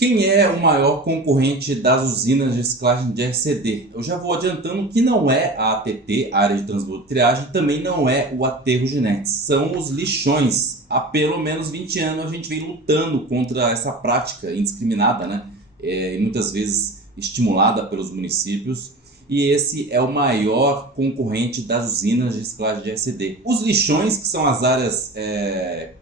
Quem é o maior concorrente das usinas de reciclagem de RCD? Eu já vou adiantando que não é a ATT, a área de transbordo e triagem, também não é o aterro Ginetes, são os lixões. Há pelo menos 20 anos a gente vem lutando contra essa prática indiscriminada, né? E muitas vezes estimulada pelos municípios. E esse é o maior concorrente das usinas de reciclagem de RCD. Os lixões, que são as áreas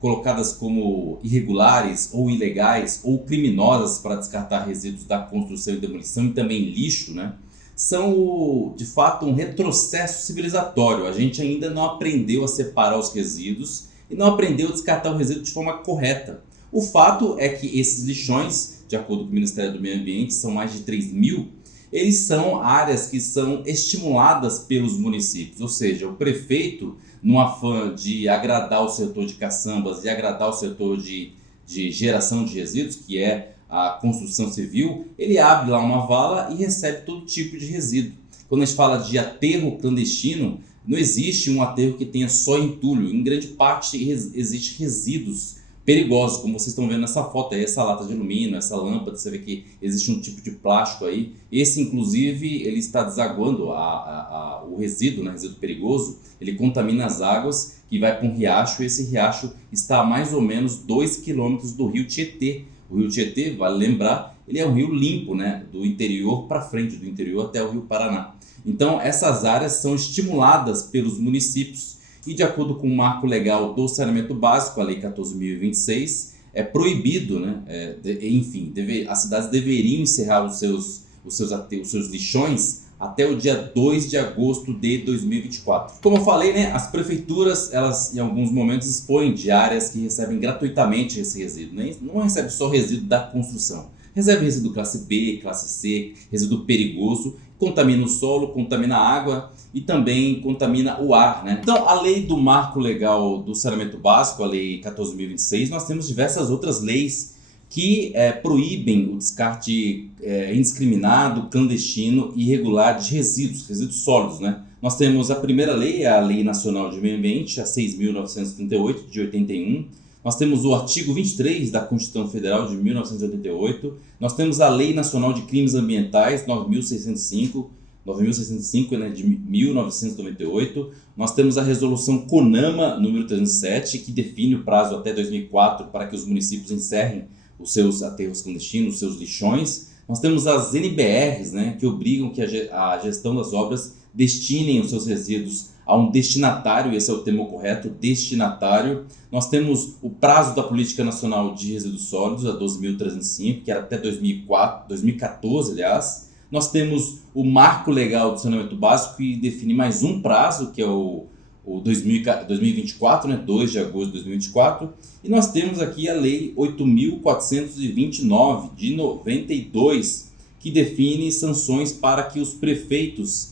colocadas como irregulares ou ilegais ou criminosas para descartar resíduos da construção e demolição e também lixo, né, são de fato um retrocesso civilizatório. A gente ainda não aprendeu a separar os resíduos e não aprendeu a descartar o resíduo de forma correta. O fato é que esses lixões, de acordo com o Ministério do Meio Ambiente, são mais de 3.000. Eles são áreas que são estimuladas pelos municípios, ou seja, o prefeito, no afã de agradar o setor de caçambas e agradar o setor de geração de resíduos, que é a construção civil, ele abre lá uma vala e recebe todo tipo de resíduo. Quando a gente fala de aterro clandestino, não existe um aterro que tenha só entulho, em grande parte existe resíduos perigosos, como vocês estão vendo nessa foto aí, essa lata de alumínio, essa lâmpada, você vê que existe um tipo de plástico aí. Esse, inclusive, ele está desaguando o resíduo, né, resíduo perigoso, ele contamina as águas que vai para um riacho, e esse riacho está a mais ou menos 2 quilômetros do rio Tietê. O rio Tietê, vale lembrar, ele é um rio limpo, né, do interior para frente, do interior até o rio Paraná. Então, essas áreas são estimuladas pelos municípios. E de acordo com o marco legal do saneamento básico, a Lei 14.026, é proibido, né? As cidades deveriam encerrar os seus lixões até o dia 2 de agosto de 2024. Como eu falei, né, as prefeituras, elas em alguns momentos expõem de áreas que recebem gratuitamente esse resíduo, né? Não recebe só resíduo da construção, recebe resíduo classe B, classe C, resíduo perigoso, contamina o solo, contamina a água e também contamina o ar, né? Então, além do marco legal do saneamento básico, a Lei 14.026, nós temos diversas outras leis que proíbem o descarte indiscriminado, clandestino e irregular de resíduos sólidos, né? Nós temos a primeira lei, a Lei Nacional de Meio Ambiente, a 6.938, de 81. Nós temos o artigo 23 da Constituição Federal de 1988. Nós temos a Lei Nacional de Crimes Ambientais, 9.605, né, de 1998. Nós temos a Resolução CONAMA, número 307, que define o prazo até 2004 para que os municípios encerrem os seus aterros clandestinos, os seus lixões. Nós temos as NBRs, né, que obrigam que a gestão das obras destinem os seus resíduos a um destinatário, esse é o termo correto, destinatário. Nós temos o prazo da Política Nacional de Resíduos Sólidos, a 12.305, que era até 2014, aliás. Nós temos o marco legal do saneamento básico, que define mais um prazo, que é o 2024, né, 2 de agosto de 2024. E nós temos aqui a Lei 8.429, de 92, que define sanções para que os prefeitos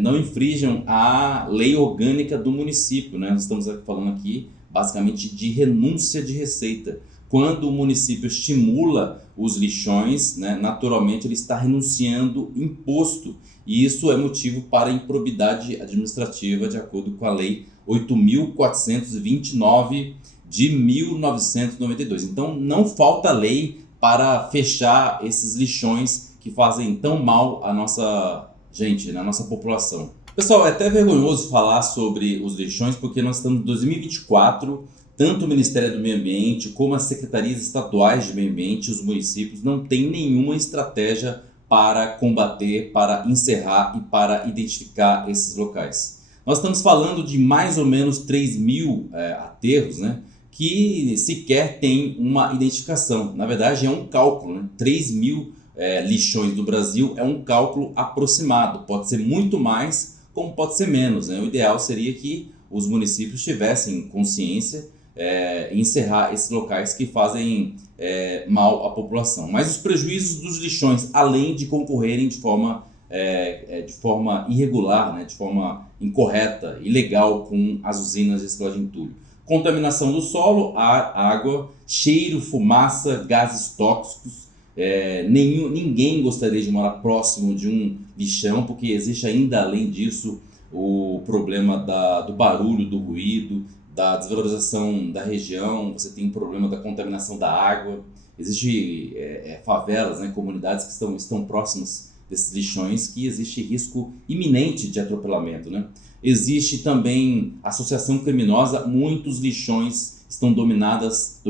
não infringam a lei orgânica do município, né? Nós estamos falando aqui basicamente de renúncia de receita. Quando o município estimula os lixões, né, naturalmente ele está renunciando imposto, e isso é motivo para improbidade administrativa, de acordo com a Lei 8.429 de 1992. Então não falta lei para fechar esses lixões que fazem tão mal à nossa gente, na nossa população. Pessoal, é até vergonhoso falar sobre os lixões, porque nós estamos em 2024, tanto o Ministério do Meio Ambiente como as secretarias estaduais de meio ambiente, os municípios, não têm nenhuma estratégia para combater, para encerrar e para identificar esses locais. Nós estamos falando de mais ou menos 3.000 aterros, né, que sequer tem uma identificação. Na verdade, é um cálculo, né? 3.000 lixões do Brasil é um cálculo aproximado, pode ser muito mais, como pode ser menos, né? O ideal seria que os municípios tivessem consciência em encerrar esses locais que fazem mal à população. Mas os prejuízos dos lixões, além de concorrerem de forma irregular, né? De forma incorreta, ilegal com as usinas de reciclagem de entulho: contaminação do solo, ar, água, cheiro, fumaça, gases tóxicos. Ninguém gostaria de morar próximo de um lixão, porque existe ainda, além disso, o problema do barulho, do ruído, da desvalorização da região. Você tem o problema da contaminação da água, Existem favelas, né, comunidades que estão próximas desses lixões, que existe risco iminente de atropelamento, né? Existe também associação criminosa, muitos lixões estão dominados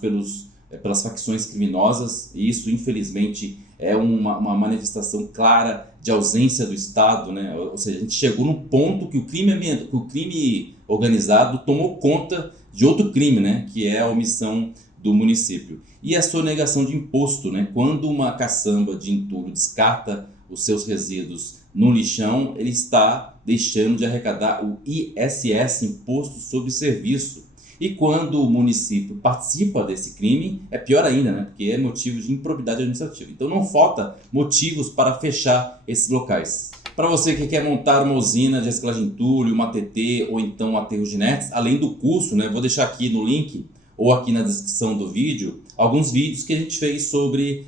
pelas facções criminosas, e isso infelizmente é uma manifestação clara de ausência do Estado, né? Ou seja, a gente chegou num ponto que o crime organizado tomou conta de outro crime, né? Que é a omissão do município. E a sonegação de imposto, né? Quando uma caçamba de entulho descarta os seus resíduos no lixão, ele está deixando de arrecadar o ISS, Imposto sobre Serviço. E quando o município participa desse crime, é pior ainda, né? Porque é motivo de improbidade administrativa. Então não falta motivos para fechar esses locais. Para você que quer montar uma usina de reciclagem de entulho, uma ATT ou então um aterro de inertes, além do curso, né? Vou deixar aqui no link ou aqui na descrição do vídeo alguns vídeos que a gente fez sobre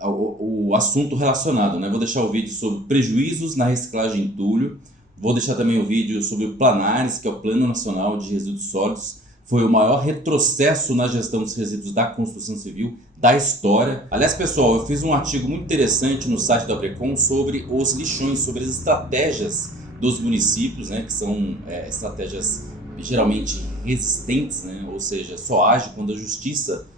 o assunto relacionado, né? Vou deixar o vídeo sobre prejuízos na reciclagem de entulho. Vou deixar também o vídeo sobre o Planares, que é o Plano Nacional de Resíduos Sólidos. Foi o maior retrocesso na gestão dos resíduos da construção civil da história. Aliás, pessoal, eu fiz um artigo muito interessante no site da Abrecon sobre os lixões, sobre as estratégias dos municípios, né, que são estratégias geralmente resistentes, né, ou seja, só age quando a justiça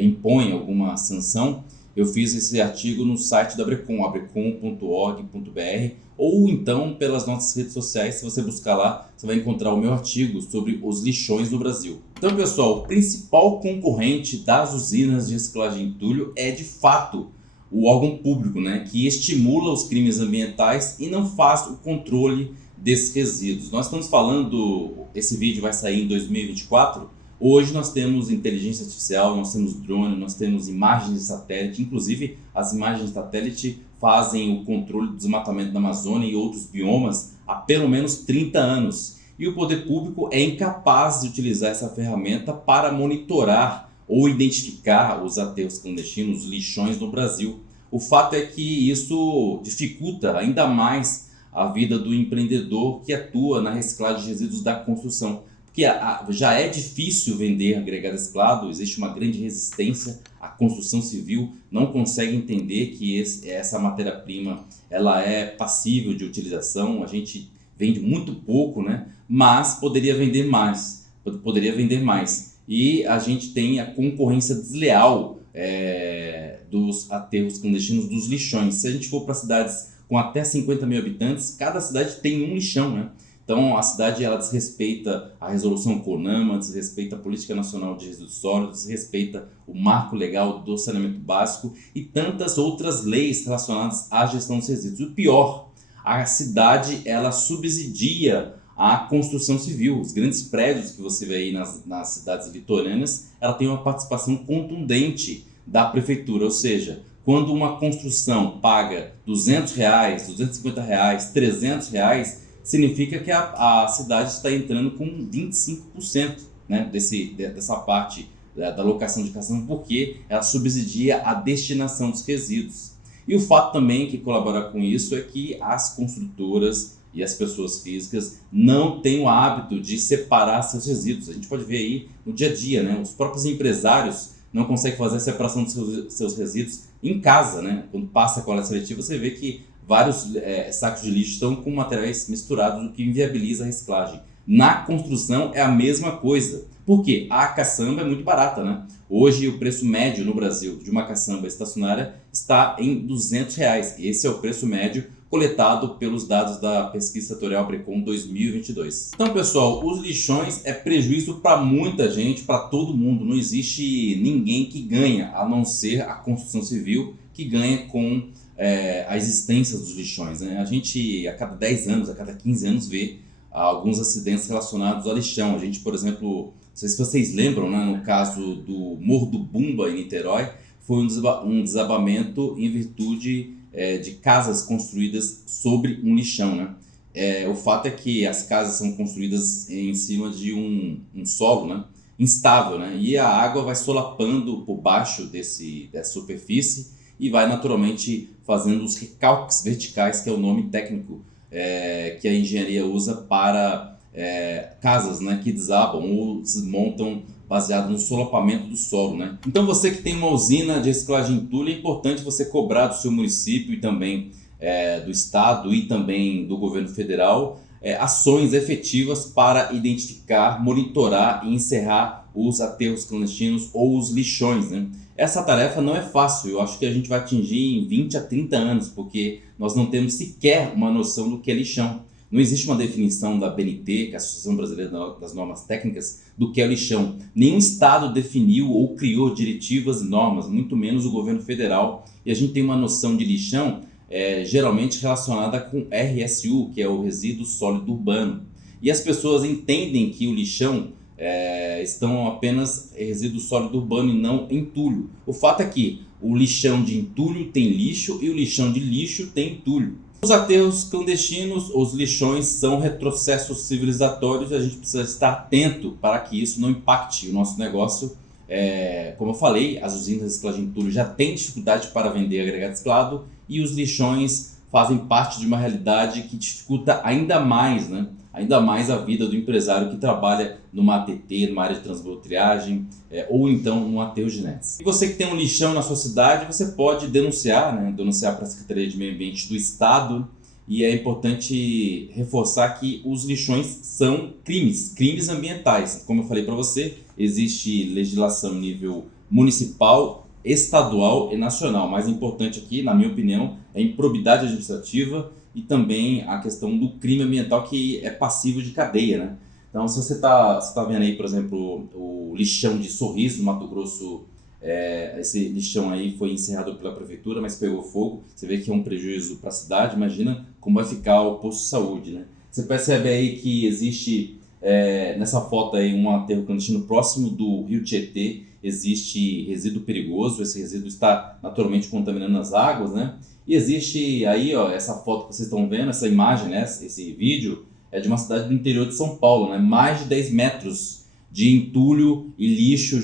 impõe alguma sanção. Eu fiz esse artigo no site da Abrecon, abrecon.org.br, ou então pelas nossas redes sociais. Se você buscar lá, você vai encontrar o meu artigo sobre os lixões no Brasil. Então, pessoal, o principal concorrente das usinas de reciclagem de entulho é, de fato, o órgão público, né, que estimula os crimes ambientais e não faz o controle desses resíduos. Nós estamos falando, esse vídeo vai sair em 2024, hoje nós temos inteligência artificial, nós temos drone, nós temos imagens de satélite, inclusive as imagens de satélite fazem o controle do desmatamento da Amazônia e outros biomas há pelo menos 30 anos. E o poder público é incapaz de utilizar essa ferramenta para monitorar ou identificar os aterros clandestinos, os lixões no Brasil. O fato é que isso dificulta ainda mais a vida do empreendedor que atua na reciclagem de resíduos da construção. Porque já é difícil vender agregado reciclado, existe uma grande resistência, a construção civil não consegue entender que essa matéria-prima ela é passível de utilização, a gente vende muito pouco, né? Mas poderia vender mais, e a gente tem a concorrência desleal dos aterros clandestinos, dos lixões. Se a gente for para cidades com até 50 mil habitantes, cada cidade tem um lixão, né? Então a cidade ela desrespeita a resolução CONAMA, desrespeita a Política Nacional de Resíduos Sólidos, desrespeita o marco legal do saneamento básico e tantas outras leis relacionadas à gestão dos resíduos. O pior, a cidade ela subsidia a construção civil. Os grandes prédios que você vê aí nas cidades litorâneas, ela tem uma participação contundente da prefeitura, ou seja, quando uma construção paga R$200, R$250, R$300, significa que a cidade está entrando com 25%, né, dessa parte da locação de caçamba, porque ela subsidia a destinação dos resíduos. E o fato também que colabora com isso é que as construtoras e as pessoas físicas não têm o hábito de separar seus resíduos. A gente pode ver aí no dia a dia, né, os próprios empresários não conseguem fazer a separação dos seus resíduos em casa, né? Quando passa a coleta seletiva, você vê que vários sacos de lixo estão com materiais misturados, o que inviabiliza a reciclagem. Na construção é a mesma coisa. Por quê? A caçamba é muito barata, né? Hoje o preço médio no Brasil de uma caçamba estacionária está em R$200. Esse é o preço médio coletado pelos dados da pesquisa setorial Abrecon 2022. Então, pessoal, os lixões é prejuízo para muita gente, para todo mundo. Não existe ninguém que ganha, a não ser a construção civil, que ganha com a existência dos lixões, né? A gente, a cada 10 anos, a cada 15 anos, vê alguns acidentes relacionados ao lixão. A gente, por exemplo, não sei se vocês lembram, né, no caso do Morro do Bumba, em Niterói, foi um desabamento em virtude de casas construídas sobre um lixão, né? O fato é que as casas são construídas em cima de um solo, né, instável, né? E a água vai solapando por baixo dessa superfície e vai naturalmente fazendo os recalques verticais, que é o nome técnico que a engenharia usa para casas, né, que desabam ou desmontam baseado no solapamento do solo, né? Então você que tem uma usina de reciclagem de entulho, é importante você cobrar do seu município e também do estado e também do governo federal ações efetivas para identificar, monitorar e encerrar os aterros clandestinos ou os lixões, né? Essa tarefa não é fácil, eu acho que a gente vai atingir em 20 a 30 anos, porque nós não temos sequer uma noção do que é lixão. Não existe uma definição da ABNT, que é a Associação Brasileira das Normas Técnicas, do que é lixão. Nenhum estado definiu ou criou diretivas e normas, muito menos o governo federal. E a gente tem uma noção de lixão geralmente relacionada com RSU, que é o resíduo sólido urbano. E as pessoas entendem que o lixão estão apenas resíduo sólido urbano e não entulho. O fato é que o lixão de entulho tem lixo e o lixão de lixo tem entulho. Os aterros clandestinos, os lixões, são retrocessos civilizatórios e a gente precisa estar atento para que isso não impacte o nosso negócio. Como eu falei, as usinas de reciclagem de entulho já têm dificuldade para vender agregado reciclado e os lixões fazem parte de uma realidade que dificulta ainda mais, né? Ainda mais a vida do empresário que trabalha numa ATT, numa área de transbordtriagem ou então num aterro de NETS. E você que tem um lixão na sua cidade, você pode denunciar, né? Denunciar para a Secretaria de Meio Ambiente do Estado. E é importante reforçar que os lixões são crimes ambientais. Como eu falei para você, existe legislação em nível municipal, estadual e nacional. Mais importante aqui, na minha opinião, é a improbidade administrativa e também a questão do crime ambiental, que é passível de cadeia, né? Então, se você tá vendo aí, por exemplo, o lixão de Sorriso, no Mato Grosso, esse lixão aí foi encerrado pela prefeitura, mas pegou fogo. Você vê que é um prejuízo para a cidade. Imagina como vai ficar o posto de saúde, né? Você percebe aí que existe nessa foto aí um aterro clandestino próximo do rio Tietê. Existe resíduo perigoso, esse resíduo está naturalmente contaminando as águas, né? E existe aí, ó, essa foto que vocês estão vendo, essa imagem, né? Esse vídeo é de uma cidade do interior de São Paulo, né? Mais de 10 metros de entulho e lixo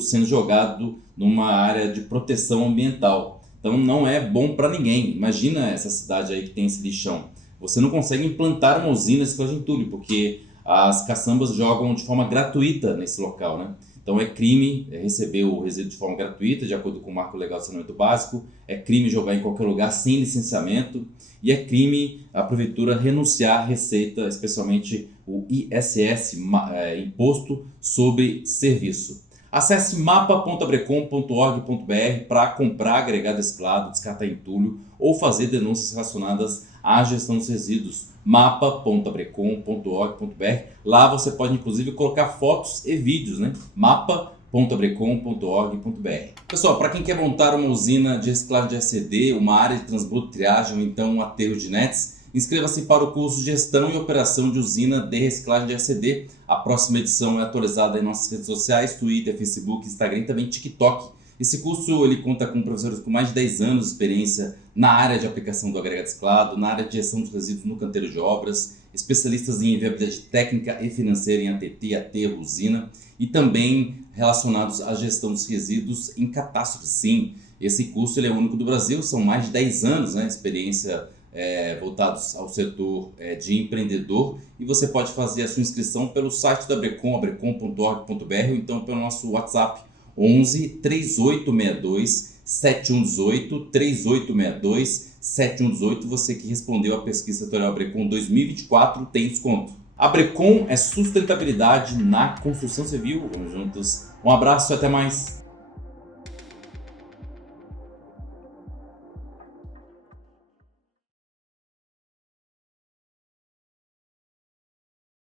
sendo jogado numa área de proteção ambiental. Então não é bom para ninguém. Imagina essa cidade aí que tem esse lixão. Você não consegue implantar uma usina de reciclagem de entulho, porque as caçambas jogam de forma gratuita nesse local, né? Então é crime receber o resíduo de forma gratuita, de acordo com o Marco Legal de Saneamento Básico. É crime jogar em qualquer lugar sem licenciamento. E é crime a prefeitura renunciar à receita, especialmente o ISS, Imposto sobre Serviço. Acesse mapa.abrecom.org.br para comprar agregado reciclado, descartar entulho ou fazer denúncias relacionadas à gestão dos resíduos. mapa.abrecom.org.br. Lá você pode inclusive colocar fotos e vídeos, né? mapa.abrecom.org.br. Pessoal, para quem quer montar uma usina de reciclagem de RCD, uma área de transbordtriagem ou então um aterro de NETS, inscreva-se para o curso Gestão e Operação de Usina de Reciclagem de RCD. A próxima edição é atualizada em nossas redes sociais, Twitter, Facebook, Instagram e também TikTok. Esse curso ele conta com professores com mais de 10 anos de experiência na área de aplicação do agregado reciclado, na área de gestão dos resíduos no canteiro de obras, especialistas em viabilidade técnica e financeira em ATT, aterro, usina e também relacionados à gestão dos resíduos em catástrofes. Sim, esse curso ele é único do Brasil, são mais de 10 anos, né, de experiência voltados ao setor de empreendedor, e você pode fazer a sua inscrição pelo site da Abrecom, abrecom.org.br, ou então pelo nosso WhatsApp 11 3862 7118, 3862 7118. Você que respondeu a pesquisa setorial Abrecom 2024 tem desconto. Abrecom é sustentabilidade na construção civil. Vamos juntos. Um abraço e até mais.